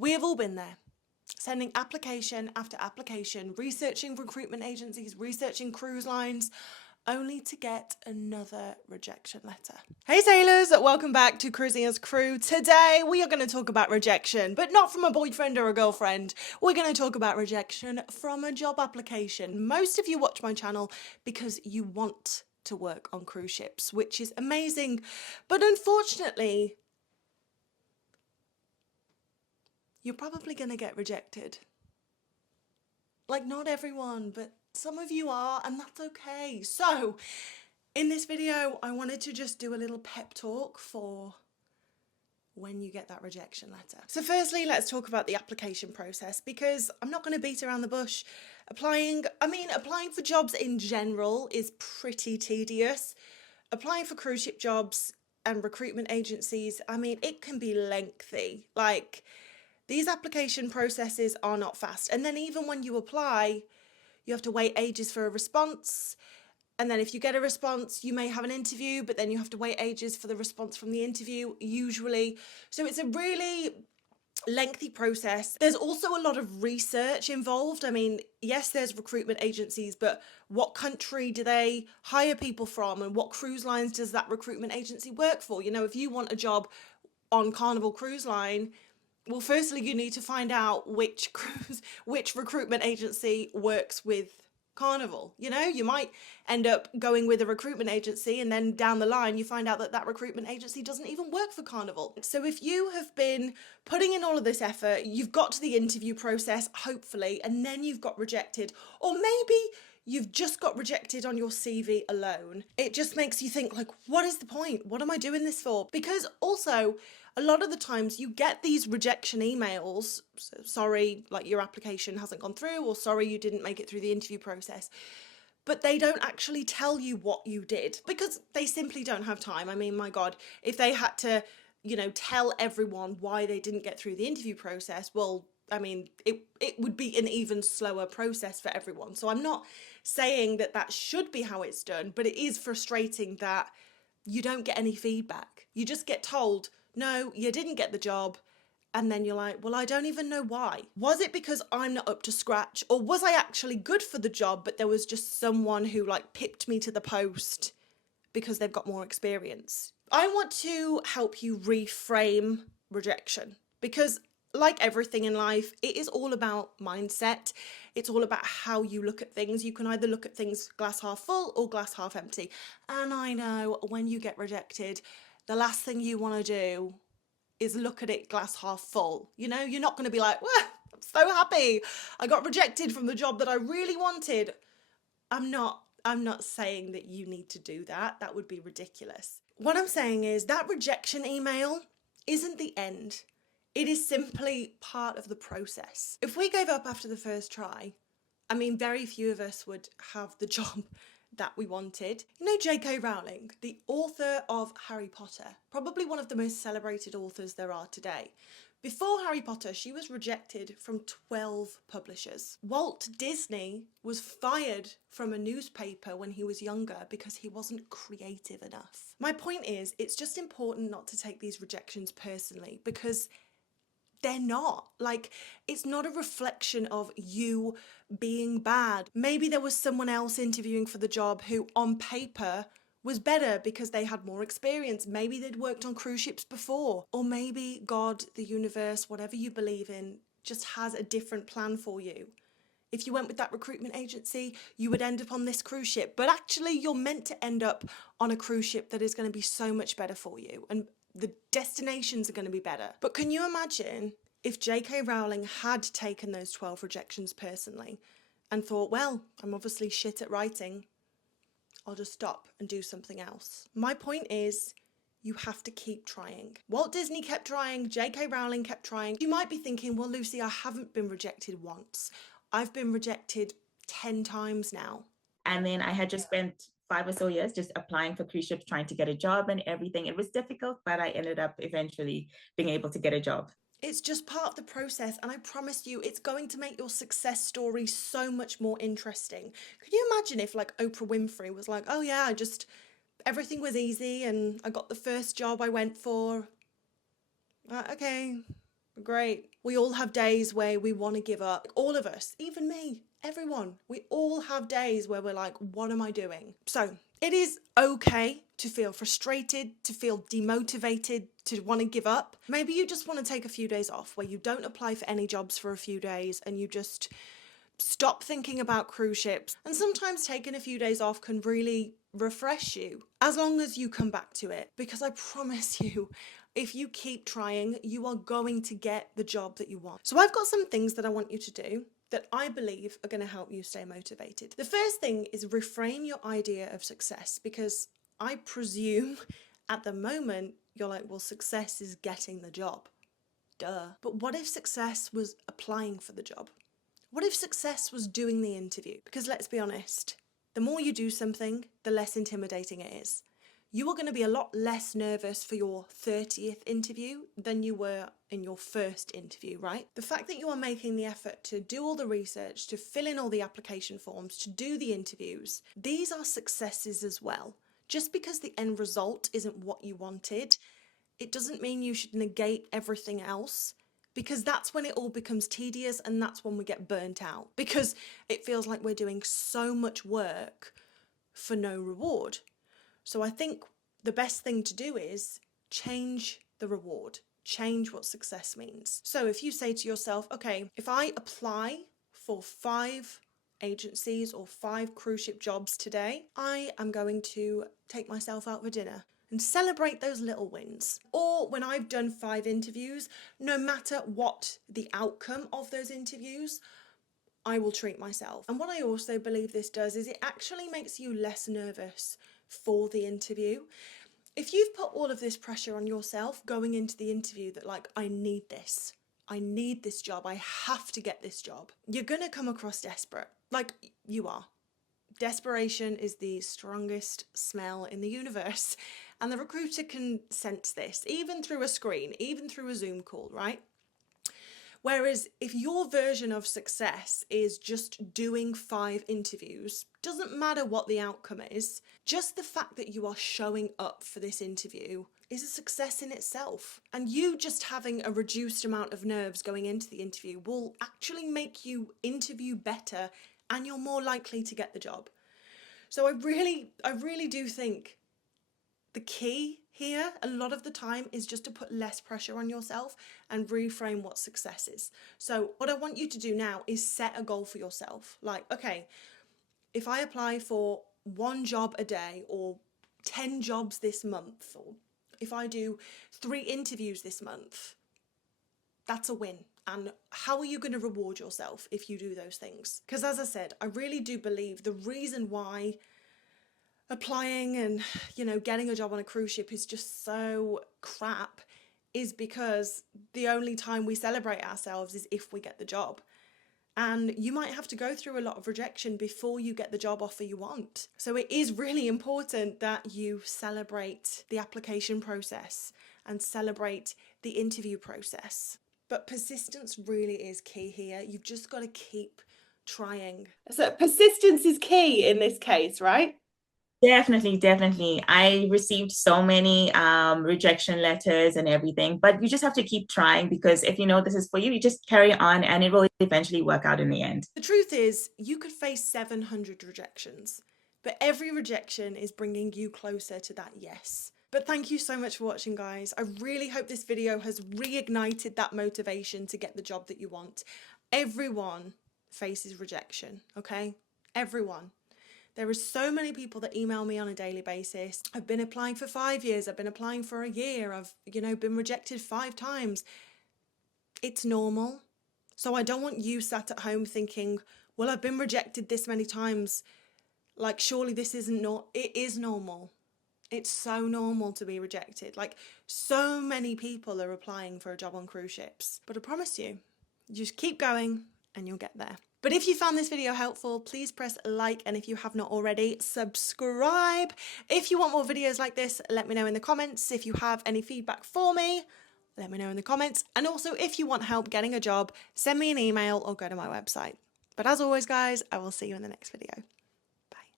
We have all been there, sending application after application, researching recruitment agencies, researching cruise lines, only to get another rejection letter. Hey sailors, welcome back to Cruising as Crew. Today we are going to talk about rejection, but not from a boyfriend or a girlfriend. We're going to talk about rejection from a job application. Most of you watch my channel because you want to work on cruise ships, which is amazing, but unfortunately, you're probably going to get rejected. Like, not everyone, but some of you are, and that's okay. So, in this video, I wanted to just do a little pep talk for when you get that rejection letter. So firstly, let's talk about the application process, because I'm not going to beat around the bush. Applying for jobs in general is pretty tedious. Applying for cruise ship jobs and recruitment agencies, it can be lengthy. Like, these application processes are not fast. And then even when you apply, you have to wait ages for a response. And then if you get a response, you may have an interview, but then you have to wait ages for the response from the interview, usually. So it's a really lengthy process. There's also a lot of research involved. Yes, there's recruitment agencies, but what country do they hire people from, and what cruise lines does that recruitment agency work for? You know, if you want a job on Carnival Cruise Line, well, firstly, you need to find out which recruitment agency works with Carnival. You know, you might end up going with a recruitment agency, and then down the line you find out that that recruitment agency doesn't even work for Carnival. So if you have been putting in all of this effort, you've got to the interview process, hopefully, and then you've got rejected, or maybe you've just got rejected on your CV alone. It just makes you think, like, what is the point? What am I doing this for? Because also, a lot of the times you get these rejection emails, so sorry, like your application hasn't gone through, or sorry, you didn't make it through the interview process. But they don't actually tell you what you did, because they simply don't have time. My God, if they had to, tell everyone why they didn't get through the interview process, well, it would be an even slower process for everyone. So I'm not saying that that should be how it's done, but it is frustrating that you don't get any feedback. You just get told, no, you didn't get the job. And then you're like, well, I don't even know why. Was it because I'm not up to scratch? Or was I actually good for the job, but there was just someone who pipped me to the post because they've got more experience? I want to help you reframe rejection, because like everything in life, it is all about mindset. It's all about how you look at things. You can either look at things glass half full or glass half empty. And I know when you get rejected, the last thing you want to do is look at it glass half full. You know, you're not going to be like, well, I'm so happy I got rejected from the job that I really wanted. I'm not saying that you need to do that. That would be ridiculous. What I'm saying is that rejection email isn't the end. It is simply part of the process. If we gave up after the first try, very few of us would have the job that we wanted. You know, J.K. Rowling, the author of Harry Potter, probably one of the most celebrated authors there are today. Before Harry Potter, she was rejected from 12 publishers. Walt Disney was fired from a newspaper when he was younger because he wasn't creative enough. My point is, it's just important not to take these rejections personally, because they're not. It's not a reflection of you being bad. Maybe there was someone else interviewing for the job who on paper was better because they had more experience. Maybe they'd worked on cruise ships before. Or maybe God, the universe, whatever you believe in, just has a different plan for you. If you went with that recruitment agency, you would end up on this cruise ship. But actually, you're meant to end up on a cruise ship that is going to be so much better for you. And the destinations are going to be better. But can you imagine if J.K. Rowling had taken those 12 rejections personally and thought, well, I'm obviously shit at writing, I'll just stop and do something else. My point is, you have to keep trying. Walt Disney kept trying, J.K. Rowling kept trying. You might be thinking, well, Lucy, I haven't been rejected once. I've been rejected 10 times now. And then I had just spent 5 or so years just applying for cruise ships, trying to get a job and everything. It was difficult, but I ended up eventually being able to get a job. It's just part of the process, and I promise you, it's going to make your success story so much more interesting. Could you imagine if, Oprah Winfrey was like, oh yeah, everything was easy, and I got the first job I went for. Okay, Great. We all have days where we want to give up. All of us, even me, everyone. We all have days where we're like, what am I doing? So it is okay to feel frustrated, to feel demotivated, to want to give up. Maybe you just want to take a few days off where you don't apply for any jobs for a few days and you just stop thinking about cruise ships. And sometimes taking a few days off can really refresh you, as long as you come back to it. Because I promise you, if you keep trying, you are going to get the job that you want. So I've got some things that I want you to do that I believe are going to help you stay motivated. The first thing is reframe your idea of success, because I presume at the moment you're like, well, success is getting the job. Duh. But what if success was applying for the job? What if success was doing the interview? Because let's be honest, the more you do something, the less intimidating it is. You are going to be a lot less nervous for your 30th interview than you were in your first interview, right? The fact that you are making the effort to do all the research, to fill in all the application forms, to do the interviews, these are successes as well. Just because the end result isn't what you wanted, it doesn't mean you should negate everything else, because that's when it all becomes tedious and that's when we get burnt out, because it feels like we're doing so much work for no reward. So I think the best thing to do is change the reward, change what success means. So if you say to yourself, okay, if I apply for 5 agencies or 5 cruise ship jobs today, I am going to take myself out for dinner and celebrate those little wins. Or when I've done 5 interviews, no matter what the outcome of those interviews, I will treat myself. And what I also believe this does is it actually makes you less nervous for the interview. If you've put all of this pressure on yourself going into the interview that like, I need this job, I have to get this job, you're gonna come across desperate. Like, you are. Desperation is the strongest smell in the universe, and the recruiter can sense this, even through a screen, even through a Zoom call, right? Whereas if your version of success is just doing 5 interviews, doesn't matter what the outcome is, just the fact that you are showing up for this interview is a success in itself. And you just having a reduced amount of nerves going into the interview will actually make you interview better, and you're more likely to get the job. So I really do think the key here a lot of the time is just to put less pressure on yourself and reframe what success is. So what I want you to do now is set a goal for yourself. Like, okay, if I apply for 1 job a day or 10 jobs this month, or if I do 3 interviews this month, that's a win. And how are you going to reward yourself if you do those things? Because as I said, I really do believe the reason why applying and, getting a job on a cruise ship is just so crap is because the only time we celebrate ourselves is if we get the job. And you might have to go through a lot of rejection before you get the job offer you want. So it is really important that you celebrate the application process and celebrate the interview process. But persistence really is key here. You've just got to keep trying. So persistence is key in this case, right? Definitely. I received so many rejection letters and everything, but you just have to keep trying, because if you know this is for you, you just carry on and it will eventually work out in the end. The truth is, you could face 700 rejections, but every rejection is bringing you closer to that yes. But thank you so much for watching, guys. I really hope this video has reignited that motivation to get the job that you want. Everyone faces rejection, okay? Everyone. There are so many people that email me on a daily basis. I've been applying for 5 years. I've been applying for a year. I've, been rejected 5 times. It's normal. So I don't want you sat at home thinking, well, I've been rejected this many times. Like, surely this isn't it is normal. It's so normal to be rejected. Like, so many people are applying for a job on cruise ships. But I promise you, just keep going and you'll get there. But if you found this video helpful, please press like, and if you have not already, subscribe. If you want more videos like this, let me know in the comments. If you have any feedback for me, let me know in the comments. And also, if you want help getting a job, send me an email or go to my website. But as always, guys, I will see you in the next video.